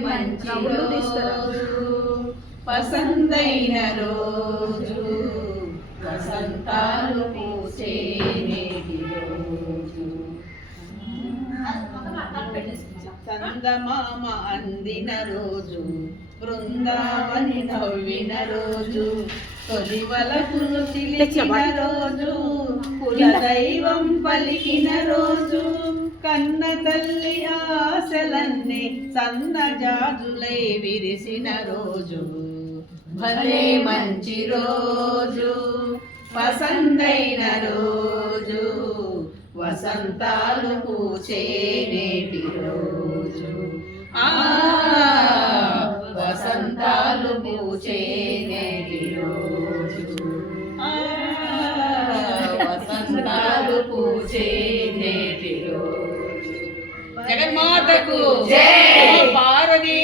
మంచి పసందైన రోజు వసంతాలు పూసే నేటి రోజు. చందమామ అందిన రోజు బృందావని నవ్విన రోజు తొలి వలపులు చిలికిన రోజు కుల దైవం పలికిన రోజు కన్న తల్లి ఆశలన్నీ సన్నజాజులై విరిసిన రోజు. భలే మంచి రోజు. పసందైన రోజు. వసంతాలు పూచే నేటి రోజు. ఆ వసంతాలు పూచే నేటి రోజు. ఆ వసంతాలు జగన్మాతకు. జై